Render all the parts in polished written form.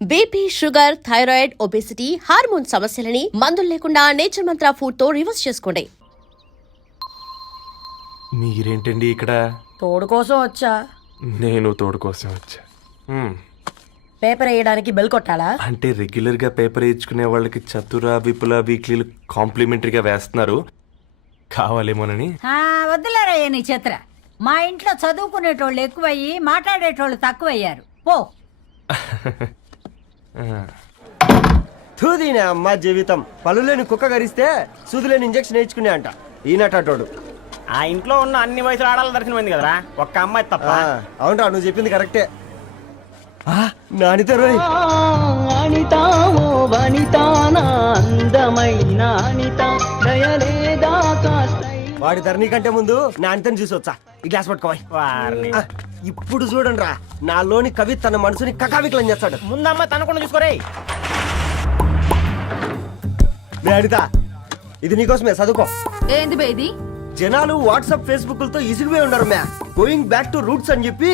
BP, sugar, thyroid, obesity, hormone సమస్యలని మందులు లేకుండా నేచర్ మంత్ర ఫుడ్ తో రివర్స్ చేసుకోండి. మీరేంటండి ఇక్కడ? తోడు కోసం వచ్చా. నేను తోడు కోసం వచ్చా. పేపర్ వేయడానికి బెల్ కొట్టాలా? అంటే రెగ్యులర్ గా పేపర్ వేయించుకునే వాళ్ళకి చతుర విపుల వీక్లీలు కాంప్లిమెంటరీగా వేస్తున్నారు, కావాలేమోనని. వద్దులేరయ్య నీ చిత్ర. మా ఇంట్లో చదువుకునేటోళ్ళు ఎక్కువయ్యి మాట్లాడేటోళ్ళు తక్కువయ్యారు. పో. తూదీనే అమ్మ జీవితం. పలులేని కుక్క గరిస్తే సూదులేని ఇంజక్షన్ వేయించుకునే అంట ఈనటోడు. ఆ ఇంట్లో ఉన్న అన్ని వయసులో ఆడాలి దర్శనమైంది కదరా, ఒక్క అమ్మాయి తప్ప. అవునరా, నువ్వు చెప్పింది కరెక్టే. నానితో రోయ్. వాడి ధరణి కంటే ముందు నా అంతని చూసి వచ్చా. ఈ గ్లాస్ పట్టుకోవాలి. ఇప్పుడు చూడండి రా, నాలోని కవి తన మనసుని కకావికలం చేస్తాడు. ముందమ్మ తనకుండా చూసుకోరే. అనిత, ఇది నీకోసమే, చదువుకో. ఏంది బేది? జనాలు వాట్సాప్ ఫేస్బుక్లతో ఇసిగిపోయి ఉండరు మ్యా. గోయింగ్ బ్యాక్ టు రూట్స్ అని చెప్పి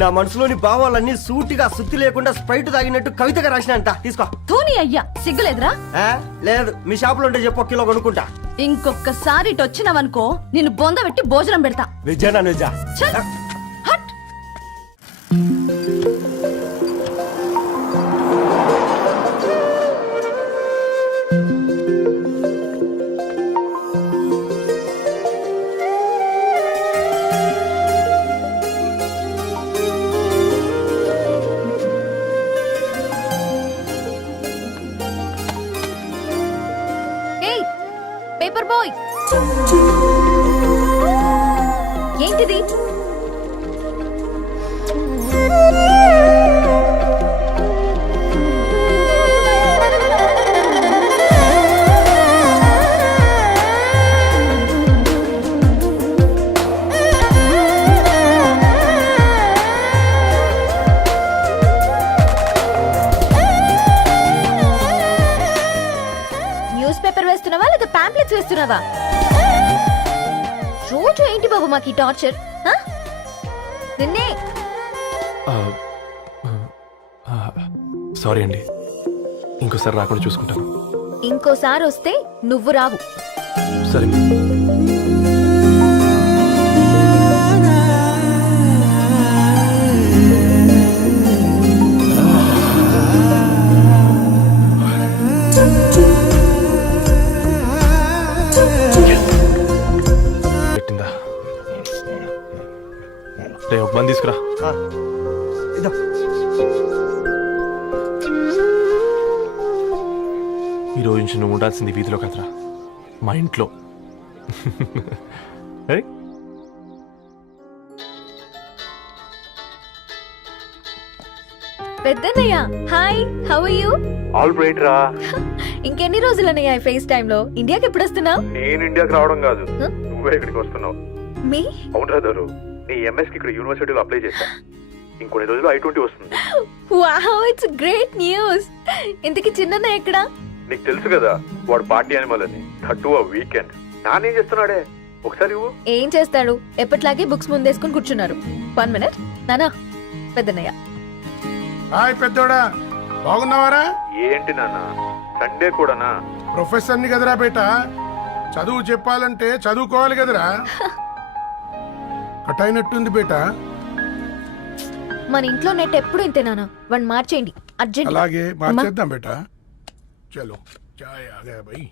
నా మనసులోని భావాలన్నీ సూటిగా సుత్తి లేకుండా స్ప్రైట్ తాగినట్టు కవితగా రాసిన అంట. తీసుకో. ధోని అయ్యా, సిగ్గులేదురా? లేదు, మీ షాప్ లో ఉంటే చెప్పు, కిలో కొనుక్కుంటా. ఇంకొకసారి ఇటు వచ్చినావనుకో నిన్ను బొంద పెట్టి భోజనం పెడతా. విజయనా నిజా. హట్. పేపర్ బాయ్, ఏంటిది? న్యూస్ పేపర్ వేస్తున్నావా లేదా పాంప్లెట్స్ వేస్తున్నావా? రోజు ఏంటి బాబు మాకు ఈ టార్చర్? నిన్నే. సారీ అండి, ఇంకోసారి రాకుండా చూసుకుంటాను. ఇంకోసారి వస్తే నువ్వు రావు. సరే. ఒక బంద్ తీసుకురా. ఈ రోజు నుంచి నువ్వు ఉండాల్సింది వీధిలో కదరా, మా ఇంట్లో. పెద్దన్నయ్య, hi, how are you? All right రా. ఇంకెన్ని రోజులన్నయ్య ఫేస్ టైమ్ లో? ఇండియాకి ఎప్పుడు వస్తున్నావు? నేను ఇండియాకి రావడం కాదు, నువ్వే ఇక్కడికి వస్తున్నావు. మీ? అవునరా దొరు, నీ ఎంఎస్ కి ఇక్కడ యూనివర్సిటీలో అప్లై చేశా. ఇంకొన్ని రోజులు I-20 వస్తుంది. Wow, it's great news. ఇంతకీ చిన్నన్న ఎక్కడ? నీకు తెలుసు కదా, వాడు పార్టీ అనిమల్ అని. థర్టూ ఆ వీకెండ్. నానేం చేస్తున్నాడే, ఒకసారి ఏం చేస్తాడు, ఎప్పటిలాగే బుక్స్ ముందేసుకుని కూర్చున్నారు. 1 మినిట్. నానా, పెద్దన్నయ్య. హాయ్ పెద్దోడా, బాగున్నావారా? ఏంటి నాన్న, సండే కూడానా? ప్రొఫెసర్ని కదరా బేట, చదువు చెప్పాలంటే చదువుకోవాలి కదరా. కట్ అయినట్టుంది బేట. మన ఇంట్లో నెట్ ఎప్పుడు ఇంతే నాన్న, వన్ మార్చేయండి అర్జెంట్. అలాగే మార్చేద్దాం బేట. చలో చాయ్ ఆగా భయ్.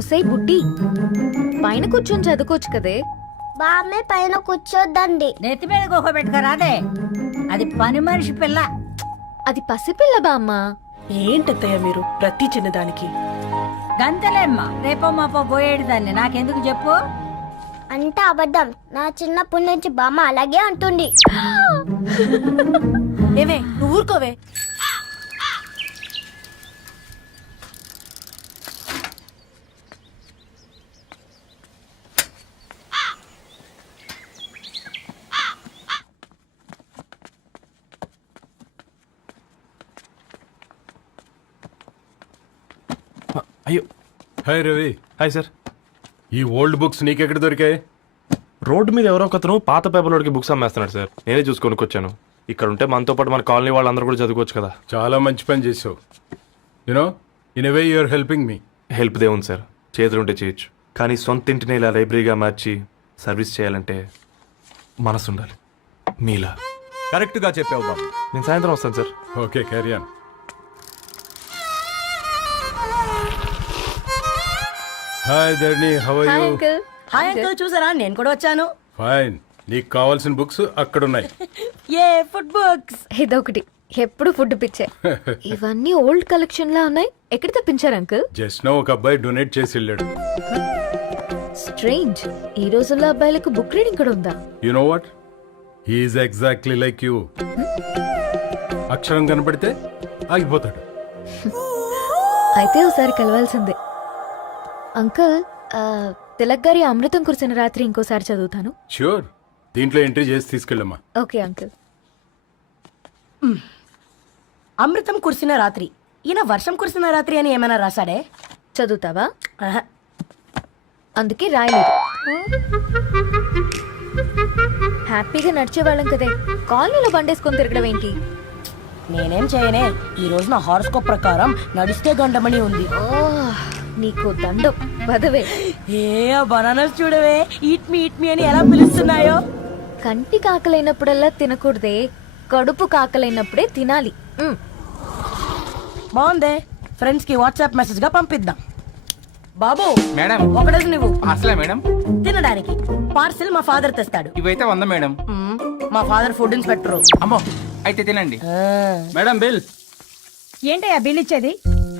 ఒసే బుడ్డి, పైన కూర్చొని చదువుకోవచ్చు కదే. బామ్మే పైన కూర్చోద్దండి. నెత్తి మీద గుహ పెట్టుకోరాదే, అది పని మనిషి పిల్ల. అది పసిపిల్ల బామ్మ. ఏంటత్తయ్య మీరు ప్రతి చిన్నదానికి? గంతలేమ్మా, రేపో మాపో పోయేడు దాన్ని నాకెందుకు చెప్పు. అంటే అబద్ధం, నా చిన్నప్పటి నుంచి బామ్మ అలాగే అంటుంది. ఏవే, నువ్వు ఊరుకోవే. అయ్యో. హాయ్ రవి. Hi sir. ఈ ఓల్డ్ బుక్స్ నీకెక్కడ దొరికాయి? రోడ్డు మీద ఎవరో ఒకతను పాత పేపర్లోకి బుక్స్ అమ్మేస్తున్నాడు సార్, నేనే చూసి కొనుక్కొచ్చాను. ఇక్కడ ఉంటే మనతో పాటు మన కాలనీ వాళ్ళందరూ కూడా చదువుకోవచ్చు కదా. చాలా మంచి పని చేసావు. You know in a way you are helping me. Help దేవుంది సార్, చేతులుంటే చేయొచ్చు. కానీ సొంత ఇంటిని ఇలా లైబ్రరీగా మార్చి సర్వీస్ చేయాలంటే మనసు ఉండాలి మీలా. కరెక్ట్గా చెప్పావు బాబు. నేను సాయంత్రం వస్తాను sir. Okay carry on. Hi Dharni, how are hi you? Uncle. Hi uncle, చూసారా నేను కూడా వచ్చాను. ఫైన్. నీకు కావాల్సిన బుక్స్ అక్కడ ఉన్నాయి. ఏ ఫుడ్ బుక్స్? ఇదొకటి, ఎప్పుడు ఫుడ్ పిచ్చే. ఇవన్నీ ఓల్డ్ కలెక్షన్ లా ఉన్నాయి. ఎక్కడ తెప్పించారు అంకుల్? జస్ట్ నో ఒక అబ్బాయి డొనేట్ చేసి వెళ్ళాడు. స్ట్రేంజ్, ఈ రోజుల్లో అబ్బాయిలకు బుక్ రీడింగ్ కూడా ఉందా? You know what, he's exactly like you. అక్షరం కనపడితే ఆగిపోతాడు. అయితే ఒకసారి కలవాల్సిందే. అంకుల్, తిలక్ గారి అమృతం కురిసిన రాత్రి ఇంకోసారి చదువుతాను. ష్యూర్, దీంట్లో ఎంట్రీ చేసి తీసుకెళ్ళమ్మా. Okay uncle. అమృతం కురిసిన రాత్రి, ఈయన వర్షం కురిసిన రాత్రి అని ఏమైనా రాశాడే? చదువుతావా? ఆహా. అందుకే రాయలేదు. హ్యాపీగా నడిచేవాళ్ళం కదే, కాలనీలో బండేసుకొని తిరగడం ఏంటి? నేనేం చేయనే, ఈ రోజు నా హారోస్కోప్ ప్రకారం నడిస్తే గండమని ఉంది. నీకు దండం పదవే. ఏ బనానాస్ చూడవే, ఈట్ మీ అని ఎలా పిలుస్తున్నాయో. కంటి కాకలైనప్పుడల్లా తినకూడదే, కడుపు కాకలైనప్పుడే తినాలి. బాగుందే, ఫ్రెండ్స్ కి వాట్సాప్ మెసేజ్ గా పంపిద్దాం. బాబు మేడం. ఒకటేసి నువ్వు అసలే మేడం తినడానికి పార్సిల్ మా ఫాదర్ తెస్తాడు. ఇవైతే 100 మేడం. మా ఫాదర్ ఫుడ్ ఇన్స్పెక్టర్. అమ్మో, అయితే తినండి మేడం. బిల్ ఏంటయ్యా బిల్ ఇచ్చేది?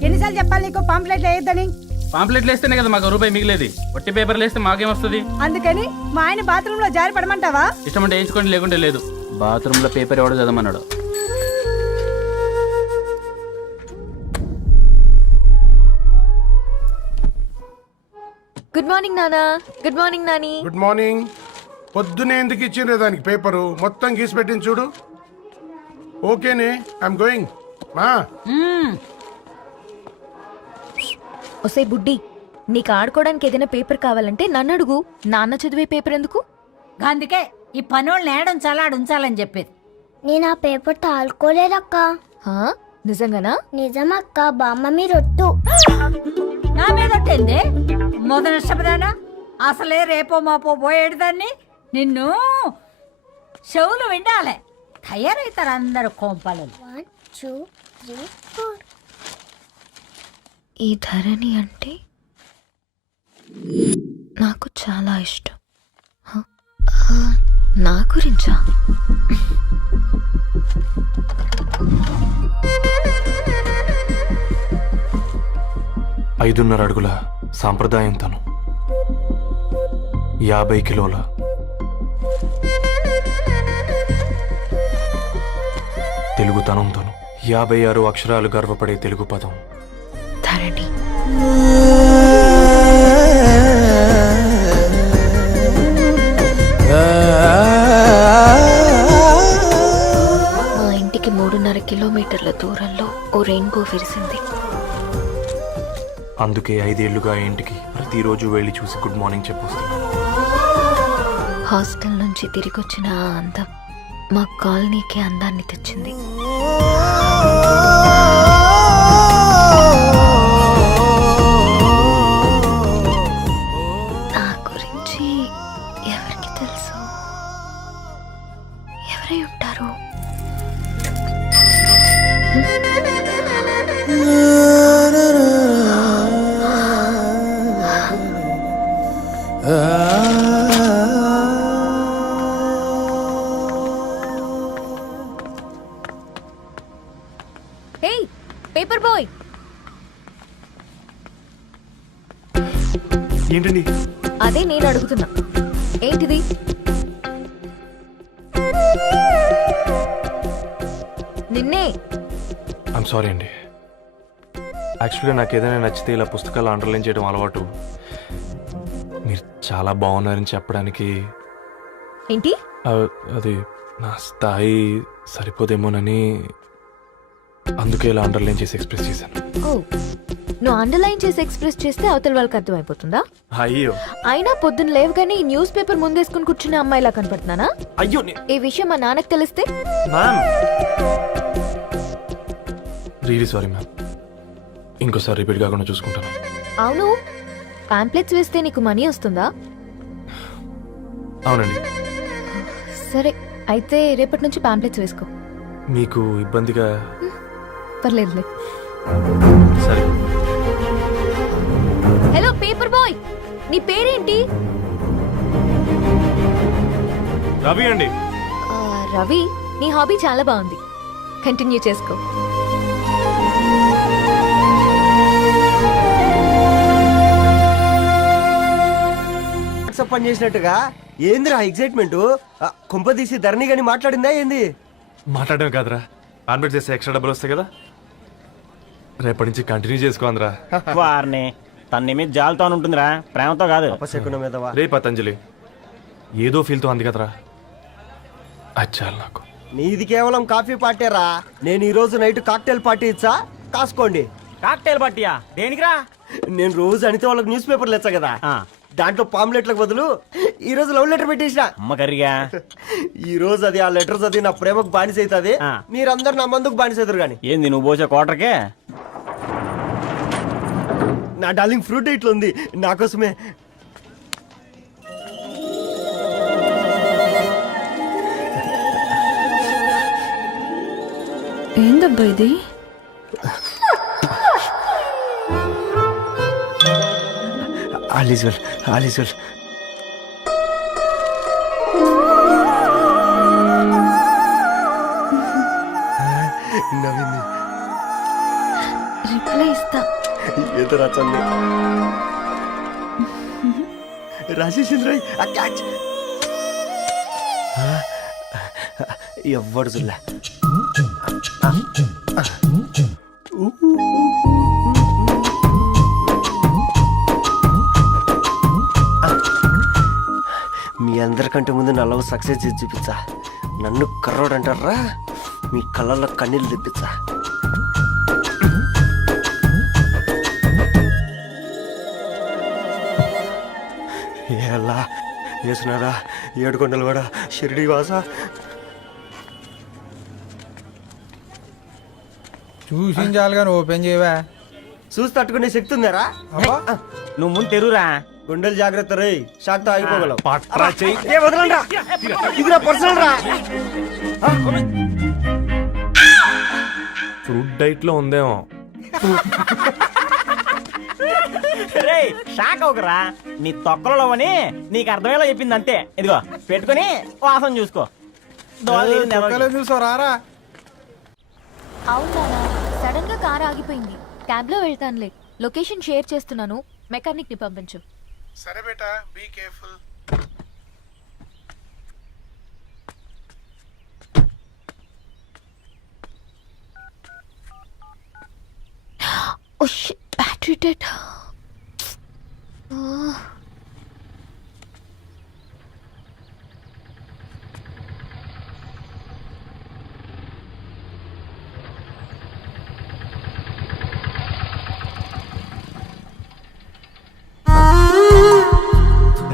ఎన్నిసార్లు చెప్పాలి నీకు పాంప్లెట్ వేయొద్దని? పాంప్లెట్లు వేస్తేనే కదా మాకు రూపాయి మిగిలేది. వట్టి పేపర్లు వేస్తే మాకేం వస్తుంది? అందుకని మా ఆయన బాత్రూమ్ లో జారి పడమంటావా? ఇష్టమంటే వేయించుకోండి, లేకుంటే లేదు. బాత్రూమ్ లో పేపర్ ఎవడో చదవమన్నాడు. గుడ్ మార్నింగ్ నానా. Good morning Nani. Good morning. పొద్దునే ఎందుకు ఇచ్చిండ్రే దానికి పేపరు? మొత్తం గీసి పెట్టింది చూడు. ఓకేనే, ఐఎమ్ గోయింగ్. మా ఒసే బుడ్డి, నీకు ఆడుకోవడానికి ఏదైనా పేపర్ కావాలంటే నన్ను అడుగు. నాన్న చదివే పేపర్ ఎందుకు? అందుకే ఈ పనోళ్ళని ఉంచాలని చెప్పేది. నేను ఆ పేపర్ తాలుకోలేదక్క. హా? నిజంగానా? నిజమక్క, బామ్మ మీరొట్టు. నా మీద ఒట్టేంది? మొదటి నష్టపదానా? అసలే రేపో మాపో పోయేడు దాన్ని. నిన్ను చెవులు వినాలే, తయారవుతారు అందరు కోంపాలు. 1 2 3 4. ఈ ధరణి అంటే నాకు చాలా ఇష్టం. హ? నా గురించా? 5.5 అడుగుల సాంప్రదాయం తను, 50 కిలోల తెలుగుతనం తను, 56 అక్షరాలు గర్వపడే తెలుగు పదం ధరణి. మా ఇంటికి 3.5 కిలోమీటర్ల దూరంలో ఓ రెయిన్బో విరిసింది. అందుకే 5 ఏళ్లుగా ఇంటికి ప్రతిరోజు వెళ్ళి చూసి గుడ్ మార్నింగ్ చెప్పొస్తున్నాను. హాస్టల్ నుంచి తిరిగొచ్చిన ఆ అందం మా కాలనీకి అందాన్ని తెచ్చింది. నా గురించి ఎవరికి తెలుసు? ఎవరై ఉంటారు? హే పేపర్ బాయ్, ఏంటండి? అదే నేను అడుగుతున్నా, ఏంటిది? నిన్నే. ఐమ్ సారీ అండి. యాక్చువల్గా నాకు ఏదైనా నచ్చితే ఇలా పుస్తకాలు అండర్లైన్ చేయడం అలవాటు. మీరు చాలా బాగున్నారని చెప్పడానికి ఏంటి? అది నా స్థాయి సరిపోదేమోనని. అందుకే ఇలా అండర్లైన్ చేసి ఎక్స్ప్రెస్ చేశాను. ఓ, నువ్వు అండర్లైన్ చేసి ఎక్స్ప్రెస్ చేస్తే అవతల వాళ్ళకి అర్థమైపోతుందా? అయ్యో అయినా పొద్దున్న లేవగానే ఈ న్యూస్ పేపర్ ముందేసుకుని కూర్చున్న అమ్మాయిలా కనపడుతున్నానా? అయ్యో ఈ విషయం మా నాన్నకి తెలిస్తే? Ma'am really sorry ma'am. ఇంకోసారి రిపీట్ కాకుండా చూసుకుంటాను. అవును, పాంప్లెట్స్ వేస్తే నీకు మనీ వస్తుందా? అవునండి. సరే, అయితే రేపటి నుంచి పాంప్లెట్స్ వేసుకో. మీకు ఇబ్బందిగా? పర్లేదులే. సరే. హలో పేపర్ బాయ్, నీ పేరేంటి? రవి అండి. రవి, నీ హాబీ చాలా బాగుంది, కంటిన్యూ చేసుకో. వాట్సాప్ పని చేసినట్టుగా ఏందిరా ఎగ్జైట్మెంట్? కుంప తీసి ధరణి గాని మాట్లాడిందా ఏంది? మాట్లాడడం కాదురా, కాన్వర్ట్ చేస్తే ఎక్స్ట్రా డబ్బులు వస్తాయి కదా, రేపటి నుంచి కంటిన్యూ చేసుకో అందరా. వారిని తన మీద జాలతో ఉంటుందిరా, ప్రేమతో కాదు. అపశకునం మీదవా? రే పతంజలి, ఏదో ఫీల్తో అంది కదరా, అచ్చాలి నాకు. నీది కేవలం కాఫీ పార్టీరా. నేను ఈ రోజు నైట్ కాక్టైల్ పార్టీ ఇచ్చా, కాసుకోండి. కాక్టైల్ పార్టీయా? దేనికిరా? నేను రోజు అనితే వాళ్ళకి న్యూస్ పేపర్లు ఇచ్చా కదా, ఆ. దాంట్లో పాంప్లెట్లకు బదులు ఈ రోజు లవ్ లెటర్ పెట్టేసిన. అమ్మ కర్రీగా. ఈ రోజు అది ఆ లెటర్ చదివి నా ప్రేమకు బానిస అవుతుంది. ఆ. మీరందరు నా మందుకు బానిస అవుతారు కానీ. ఏంది నువ్వు పోసే కోటర్కే? నా డార్లింగ్ ఫ్రూట్ ఇట్లా ఉంది నా కోసమే. ఏందబ్బా ఇది? ఆలిజువల్ ఆలిజువల్. నవ్వింది. రిప్లై ఇస్తా. ఏదో రచండి రాజేసింద్ర క్యాచ్. ఎవ్వడు చూడలే. మీ అందరికంటే ముందు నా లవ్ సక్సెస్ చేసి చూపించా. నన్ను కర్రోడు అంటారా, మీ కళ్ళల్లో కన్నీళ్ళు తెప్పించా. ఎలా వేసినారా ఏడుకొండలు కూడా షిరిడి వాస. చూసించాలి కానీ ఓపెన్ చేయవా? చూసి తట్టుకునే శక్తి ఉందారా? నువ్వు ముందు తెరురా. గుండెలు జాగ్రత్త రే, షాక్ తో ఆగిపోగలవు. పట్రా చెయ్యి. ఏ వదలండ్రా, ఇది నా పర్సనల్ రా. ఫ్రూట్ డైట్ లో ఉందేమో. రే షాక్ అవుకరా, నీ తొక్కలలో అని నీకు అర్థమయ్యేలా చెప్పింది అంతే. ఇదిగో పెట్టుకొని వాసన చూసుకో. చూసారా? అవునా, సడన్ గా కార్ ఆగిపోయింది. క్యాబ్ లో వెళ్తానులే. లొకేషన్ షేర్ చేస్తున్నాను, మెకానిక్ ని పంపించు. సరే బేటా, be careful. Oh shit, battery dead.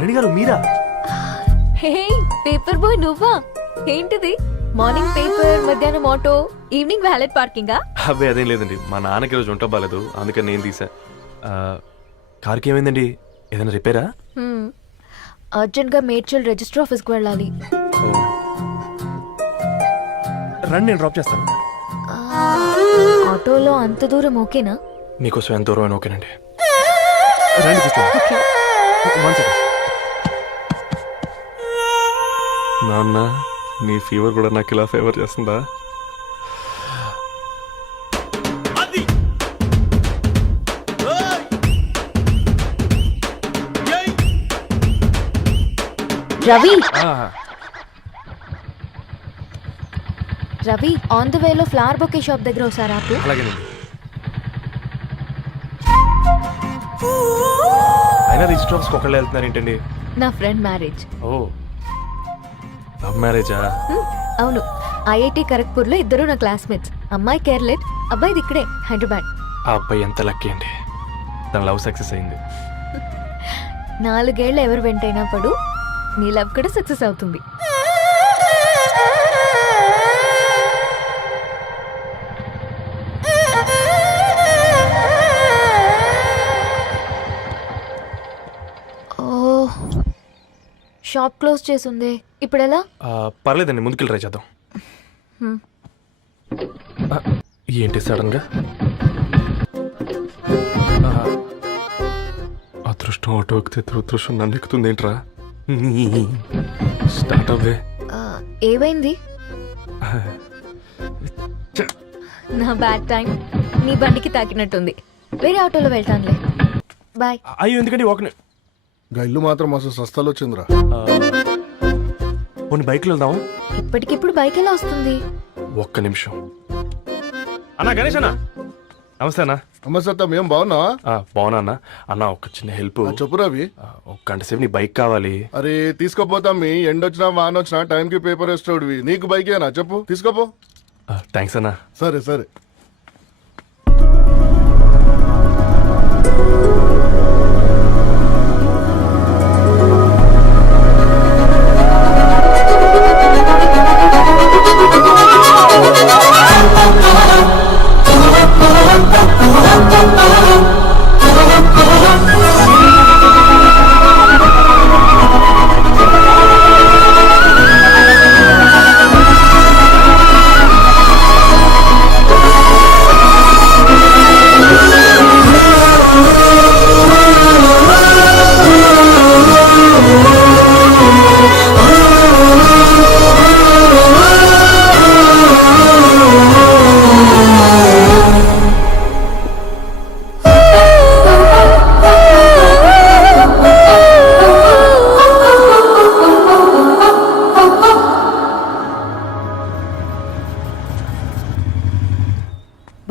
Reddy గారు మీరా? హే పేపర్ బాయ్, నువ్వా? ఏంటిది? మార్నింగ్ పేపర్, మధ్యాహ్నం ఆటో, ఈవినింగ్ వ్యాలెట్ పార్కింగా? అబ్బే అదేం లేదండి, మా నాన్నకి రోజు ఉంట బాగాలేదు, అందుకని నేను తీసా. కార్కి ఏమైందండి? ఏదైనా రిపేరా? అర్జెంట్ గా మేడ్చల్ రిజిస్టర్ ఆఫీస్ కు వెళ్ళాలి. రండి నేను డ్రాప్ చేస్తాను. ఆటోలో అంత దూరం ఓకేనా? మీకోసం ఎంత దూరం అయినా ఓకేనండి. రండి కూర్చోండి. One second. నాన్న, నీ ఫీవర్ కూడా నాకు ఇలా ఫేవర్ చేస్తుందా? రవి, రవి, ఆన్ ద వేలో ఫ్లవర్ బొకే షాప్ దగ్గర ఒకసారి ఆపు. అలాగేనండి. అయినా రిజిస్టర్ ఆఫీస్కి ఒకళ్ళు వెళ్తున్నారు ఏంటండి? నా ఫ్రెండ్ మ్యారేజ్. ఓ, లవ్ మ్యారేజా? అవును, ఐఐటి ఖరగ్పూర్లో ఇద్దరు నా క్లాస్మేట్స్. అమ్మాయి కేర్లెట్, అబ్బాయిది ఇక్కడే హైదరాబాద్. ఆ అబ్బాయి ఎంత లక్కీ అండి, తన లవ్ సక్సెస్ అయింది. 4 ఏళ్ళు ఎవరు వెంటైనా పడు, నీ లవ్ కూడా సక్సెస్ అవుతుంది. షాప్ క్లోజ్ చేసింది, ఇప్పుడు ఎలా? పర్లేదండి, ముందుకెళ్ళి ట్రై చేద్దాం. ఆ, ఏంటి సడన్గా? అదృష్టం ఆటో ఎక్కితే దురదృష్టం నన్ను ఎక్కుతుంది ఏంట్రా? స్టార్ట్ అవ్వే. ఏమైంది? నా బ్యాడ్ టైం నీ బండికి తాకినట్టుంది. వేరే ఆటోలో వెళ్తానులే, బాయ్. అయ్యో ఎందుకండి ఒక ఇల్లు మాత్రం అసలు సస్తాలు వచ్చిందిరా. కొన్ని బైక్లో వెళ్దాం. ఇప్పటికిప్పుడు బైక్ ఎలా వస్తుంది? ఒక్క నిమిషం. అన్నా గణేష్ అన్న, నమస్తే అన్న. నమస్తే, ఏం బాగున్నావా? బాగున్నా అన్న. అన్న ఒక చిన్న హెల్ప్. చెప్పు రవి. ఒక గంట సేపు నీ బైక్ కావాలి. అరే తీసుకోపోతాం, మీ ఎండొచ్చినా వానొచ్చినా టైంకి పేపర్ వేస్తాడువి. నీకు బైకేనా చెప్పు, తీసుకోపో. థ్యాంక్స్ అన్న. సరే సరే.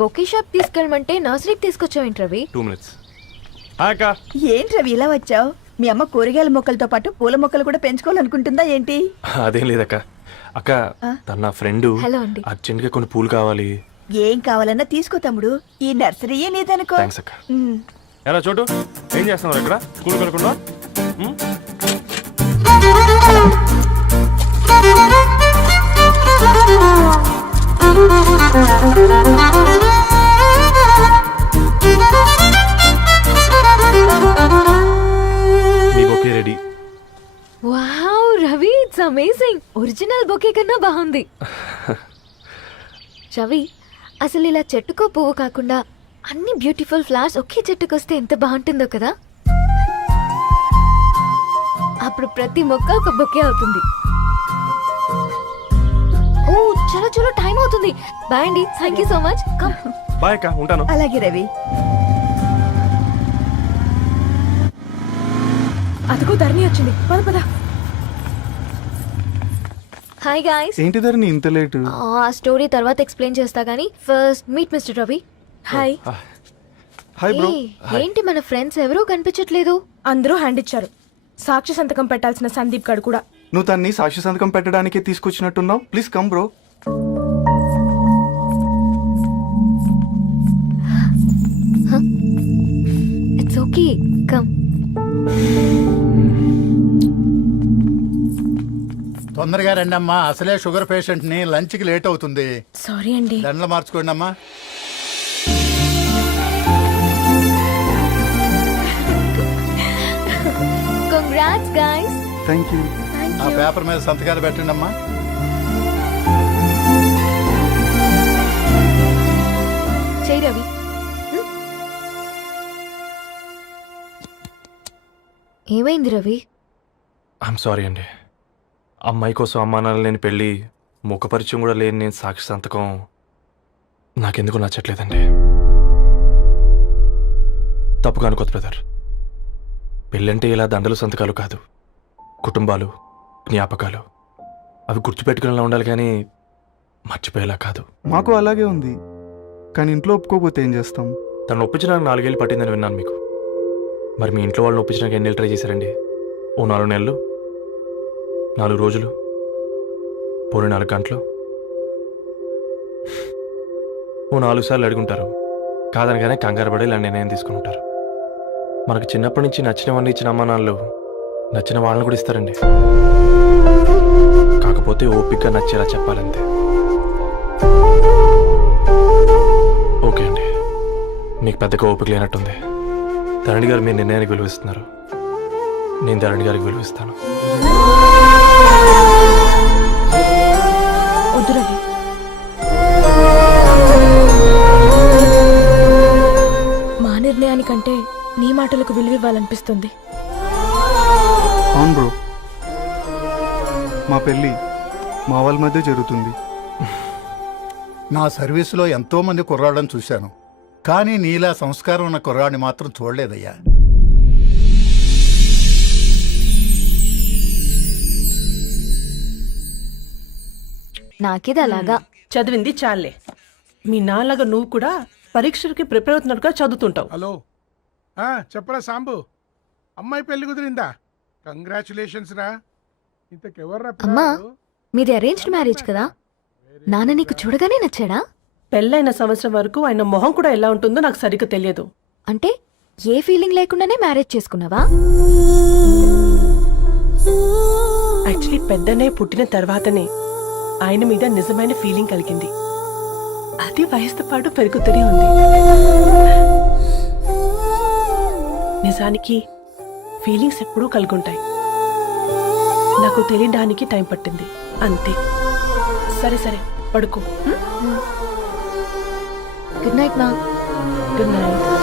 బొకే షాప్ తీసుకెళ్ళమంటే నర్సరీకి తీసుకొచ్చావేంటి రవి? 2 minutes. అక్క ఏంటి రవి ఇలా వచ్చావు? మీ అమ్మ కూరగాయల మొక్కలతో పాటు పూల మొక్కలు కూడా పెంచుకోవాలనుకుంటుందా ఏంటి? అదేం లేదక్క. అక్క తన నా ఫ్రెండ్, హలో అండి. అర్జెంట్ గా కొన్ని పూలు కావాలి. ఏం కావాలన్నా తీసుకో తమ్ముడు, ఈ నర్సరీయే నీదనుకో. థ్యాంక్స్ అక్క. ఎలా చోటు, ఏం చేస్తున్నావు ఇక్కడ? స్కూల్ కనుకున్నా? మీ bouquet ready. Wow Ravi, it's amazing. Original bouquet కన్నా బాగుంది. రవి, అసలు ఇలా చెట్టుకో పువ్వు కాకుండా అన్ని బ్యూటిఫుల్ ఫ్లవర్స్ ఒకే చెట్టుకు వస్తే ఎంత బాగుంటుందో కదా. అప్పుడు ప్రతి మొక్క ఒక బొకే అవుతుంది. ఓ చలో చలో, టైం అవుతుంది. బాయ్ అండి, thank you so much. Come. Bye అక్క, ఉంటాను. అలాగే రవి. అదిగో ధరణి వచ్చింది, పద పద. Hi guys. ఏంటి ధరణి ఇంత లేట్? ఆ స్టోరీ తర్వాత ఎక్స్ప్లెయిన్ చేస్తా గానీ first meet mister Ravi. Hi. Hi bro. ఏంటి మన ఫ్రెండ్స్ ఎవరూ కనిపించట్లేదు? అందరూ హ్యాండ్ ఇచ్చారు. సాక్షి సంతకం పెట్టాల్సిన సందీప్ గడు కూడా. నువ్వు తన్ని సాక్షి సంతకం పెట్టడానికే తీసుకొచ్చినట్టున్నావు. Please come bro. It's okay, come. తొందరగా రండి అమ్మా, అసలే షుగర్ పేషెంట్ ని, లంచ్ కి లేట్ అవుతుంది. సారీ అండి. దండలు మార్చుకోండి అమ్మా. Congrats guys. Thank you. ఆ పేపర్ మీద సంతకాలు పెట్టండి అమ్మా. చెయ్యి రవి. ఏమైంది రవి? ఐఎమ్ సారీ అండి. అమ్మాయి కోసం అమ్మా నాన్న లేని పెళ్ళి, ముఖ పరిచయం కూడా లేని నేను సాక్షి సంతకం నాకెందుకు నచ్చట్లేదండి. తప్పుగా అనుకోదు బ్రదర్. పెళ్ళంటే ఇలా దండలు సంతకాలు కాదు, కుటుంబాలు, జ్ఞాపకాలు. అవి గుర్తుపెట్టుకునేలా ఉండాలి కానీ మర్చిపోయేలా కాదు. మాకు అలాగే ఉంది, కానీ ఇంట్లో ఒప్పుకోకపోతే ఏం చేస్తాం? తను ఒప్పించడానికి 4 ఏళ్ళు పట్టిందని విన్నాను మీకు. మరి మీ ఇంట్లో వాళ్ళని ఒప్పించడానికి ఎన్ని ట్రై చేశారండి? ఓ 4 నెలలు, 4 రోజులు, పోనీ 4 గంటలు? ఓ 4 సార్లు అడుగుంటారు, కాదనగానే కంగారు పడి ఇలా నిర్ణయం తీసుకుని ఉంటారు. మనకు చిన్నప్పటి నుంచి నచ్చినవన్నీ ఇచ్చిన అమ్మా నాన్నలు నచ్చిన వాళ్ళని కూడా ఇస్తారండి. కాకపోతే ఓపికగా నచ్చేలా చెప్పాలంతే. ఓకే అండి, మీకు పెద్దగా ఓపిక లేనట్టుంది. ధరణి గారు మీ నిర్ణయానికి విలువిస్తున్నారు, నేను ధరణి గారికి విలువిస్తాను. వద్దు రవి, మా నిర్ణయానికంటే నీ మాటలకు విలువ ఇవ్వాలనిపిస్తుంది. అవును బ్రో, మా పెళ్ళి మా వాళ్ళ మధ్య జరుగుతుంది. నా సర్వీసులో ఎంతో మంది కుర్రాళ్ళని చూశాను, కానీ నీలా సంస్కారం ఉన్న కుర్రాడిని మాత్రం చూడలేదయ్యా. నాకిది అలాగా. చదివింది చాలే, మీ నాన్నగా నువ్వు కూడా పరీక్షలకి ప్రిపేర్ అవుతున్నట్టుగా చదువుతుంటావు. హలో చెప్పరా సాంబు, అమ్మాయి పెళ్లి కుదిరిందా? కంగ్రాచులేషన్స్ రా. ఇంతకెవర్రా అమ్మా, పిల్లాడు? మీది అరేంజ్డ్ మ్యారేజ్ కదా? నాన్న నీకు చూడగానే నచ్చాడా? పెళ్ళైన సంవత్సరం వరకు ఆయన మొహం కూడా ఎలా ఉంటుందో నాకు సరిగ్గా తెలియదు. అంటే ఏ ఫీలింగ్ లేకుండానే మ్యారేజ్ చేసుకున్నావా? యాక్చువల్లీ పెద్దనే పుట్టిన తర్వాతనే ఆయన మీద నిజమైన ఫీలింగ్ కలిగింది. అది వయసుతో పాటు పెరుగుతూనే ఉంది. నిజానికి ఫీలింగ్స్ ఎప్పుడూ కలుగుంటాయి, నాకు తెలియడానికి టైం పట్టింది అంతే. సరే సరే పడుకో. గుడ్ నైట్ మా. Good night.